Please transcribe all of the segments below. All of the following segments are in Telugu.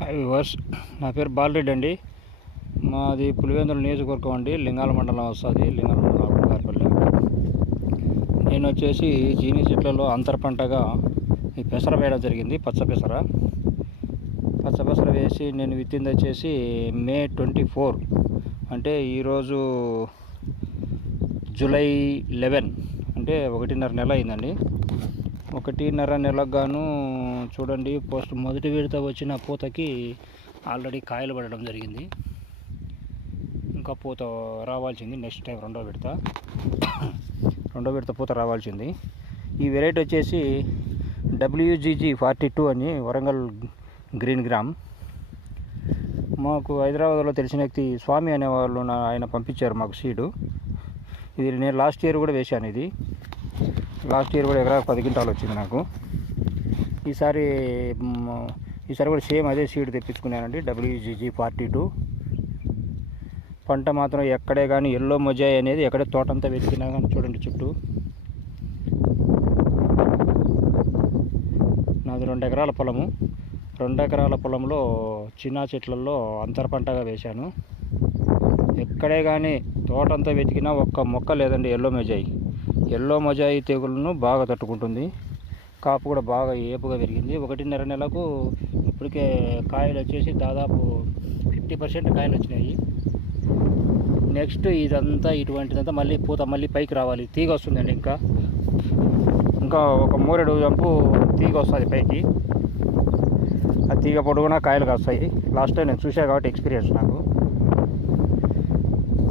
హాయ్ వ్యూవర్స్, నా పేరు బాలరెడ్డి అండి. మాది పులివెందుల నియోజకవర్గం అండి. లింగాల మండలం వస్తుంది. లింగాల మండలం అప్పటికారపల్లి. నేను వచ్చేసి జీని చెట్లలో అంతర పంటగా ఈ పెసర వేయడం జరిగింది. పచ్చ పెసర వేసి నేను విత్తింది వచ్చేసి మే 24, అంటే ఈరోజు జూలై 11, అంటే 1.5 నెల అయిందండి. 1.5 నెలకు గాను చూడండి, మొదటి విడత వచ్చిన పూతకి ఆల్రెడీ కాయలు పడడం జరిగింది. ఇంకా పూత రావాల్సింది నెక్స్ట్ టైం రెండో విడత పూత రావాల్సింది. ఈ వెరైటీ వచ్చేసి WGG42 అని వరంగల్ గ్రీన్ గ్రామ్. మాకు హైదరాబాద్లో తెలిసిన వ్యక్తి స్వామి అనేవాళ్ళు ఆయన పంపించారు మాకు సీడు. ఇది నేను లాస్ట్ ఇయర్ కూడా వేశాను. ఇది లాస్ట్ ఇయర్ కూడా ఎకరాకు 10 క్వింటాలు వచ్చింది నాకు. ఈసారి కూడా సేమ్ అదే సీడ్ తెప్పించుకున్నానండి, WGG42. పంట మాత్రం ఎక్కడే కానీ ఎల్లో మొజాయి అనేది ఎక్కడే తోటంతా వెతికినా కానీ చూడండి, చుట్టూ నాది 2 ఎకరాల పొలము. 2 ఎకరాల పొలంలో చిన్న చెట్లలో అంతర పంటగా వేశాను. ఎక్కడే కానీ తోటంతా వెతికినా ఒక్క మొక్క లేదండి ఎల్లో మొజాయి తెగులను బాగా తట్టుకుంటుంది. కాపు కూడా బాగా ఏపుగా పెరిగింది. 1.5 నెలకు ఇప్పటికే కాయలు వచ్చేసి దాదాపు 50% కాయలు వచ్చినాయి. నెక్స్ట్ ఇదంతా ఇటువంటిదంతా మళ్ళీ పూత మళ్ళీ పైకి రావాలి. తీగ వస్తుందండి. ఇంకా ఒక మూరెడు జంపు తీగ వస్తుంది పైకి. ఆ తీగ పొడుగునా కాయలు కాస్తాయి. లాస్ట్ టైం నేను చూసా కాబట్టి ఎక్స్పీరియన్స్ నాకు.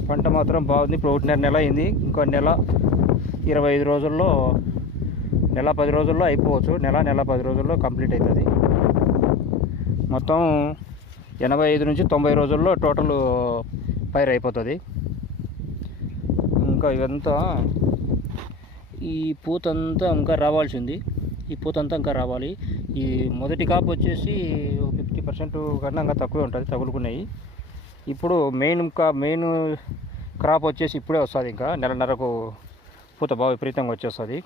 పంట మాత్రం బాగుంది. ఇప్పుడు 1.5 నెల అయింది. ఇంకో నెల 25 రోజుల్లో, నెల 10 రోజుల్లో అయిపోవచ్చు. నెల 10 రోజుల్లో కంప్లీట్ అవుతుంది. మొత్తం 85 నుంచి 90 రోజుల్లో టోటల్ పైరు అయిపోతుంది. ఇంకా ఇదంతా ఈ పూతంతా ఇంకా రావాల్సింది. ఈ పూతంతా ఇంకా రావాలి. ఈ మొదటి కాపు వచ్చేసి 50% కన్నా ఇంకా తక్కువే ఉంటుంది, తగులుకున్నాయి. ఇప్పుడు మెయిన్ క్రాప్ వచ్చేసి ఇప్పుడే వస్తుంది. ఇంకా నెలన్నరకు పూత బాగా విపరీతంగా వచ్చేస్తుంది.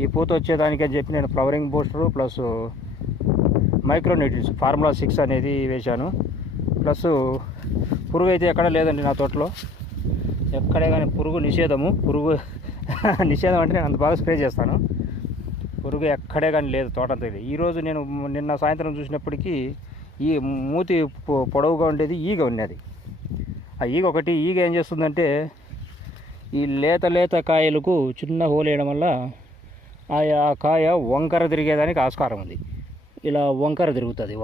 ఈ పూత వచ్చేదానికని చెప్పి నేను flowering booster plus micronutrients formula 6 అనేది వేశాను. ప్లస్ పురుగు అయితే ఎక్కడ లేదండి నా తోటలో. ఎక్కడే కానీ నిషేధం అంటే నేను అంత బాగా స్ప్రే చేస్తాను. పురుగు ఎక్కడే కానీ లేదు తోటంతా. ఈరోజు నేను నిన్న సాయంత్రం చూసినప్పటికీ ఈ మూతి పొడవుగా ఉండేది ఈగ ఉన్నది. ఆ ఈగ ఏం చేస్తుందంటే ఈ లేత కాయలకు చిన్న హోల్ వేయడం వల్ల ఆ కాయ వంకర తిరిగేదానికి ఆస్కారం ఉంది. ఇలా వంకర తిరుగుతుంది.